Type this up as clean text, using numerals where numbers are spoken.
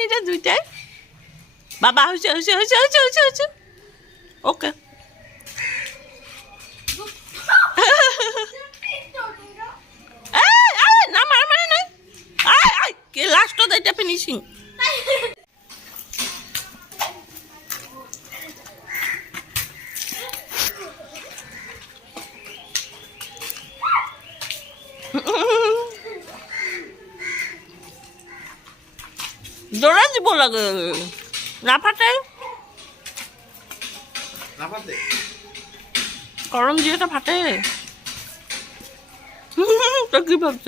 নিটা দুইটাই বাবা হয়েছে হয়েছে হয়েছে হয়েছে হয়েছে হয়েছে ওকে না মার মানে নাই কে লাস্ট এটা ফিনিশিং জোড়া দিব লাগে না ফাটে গরম দিয়ে তো ফাটে তো কি ভাবছ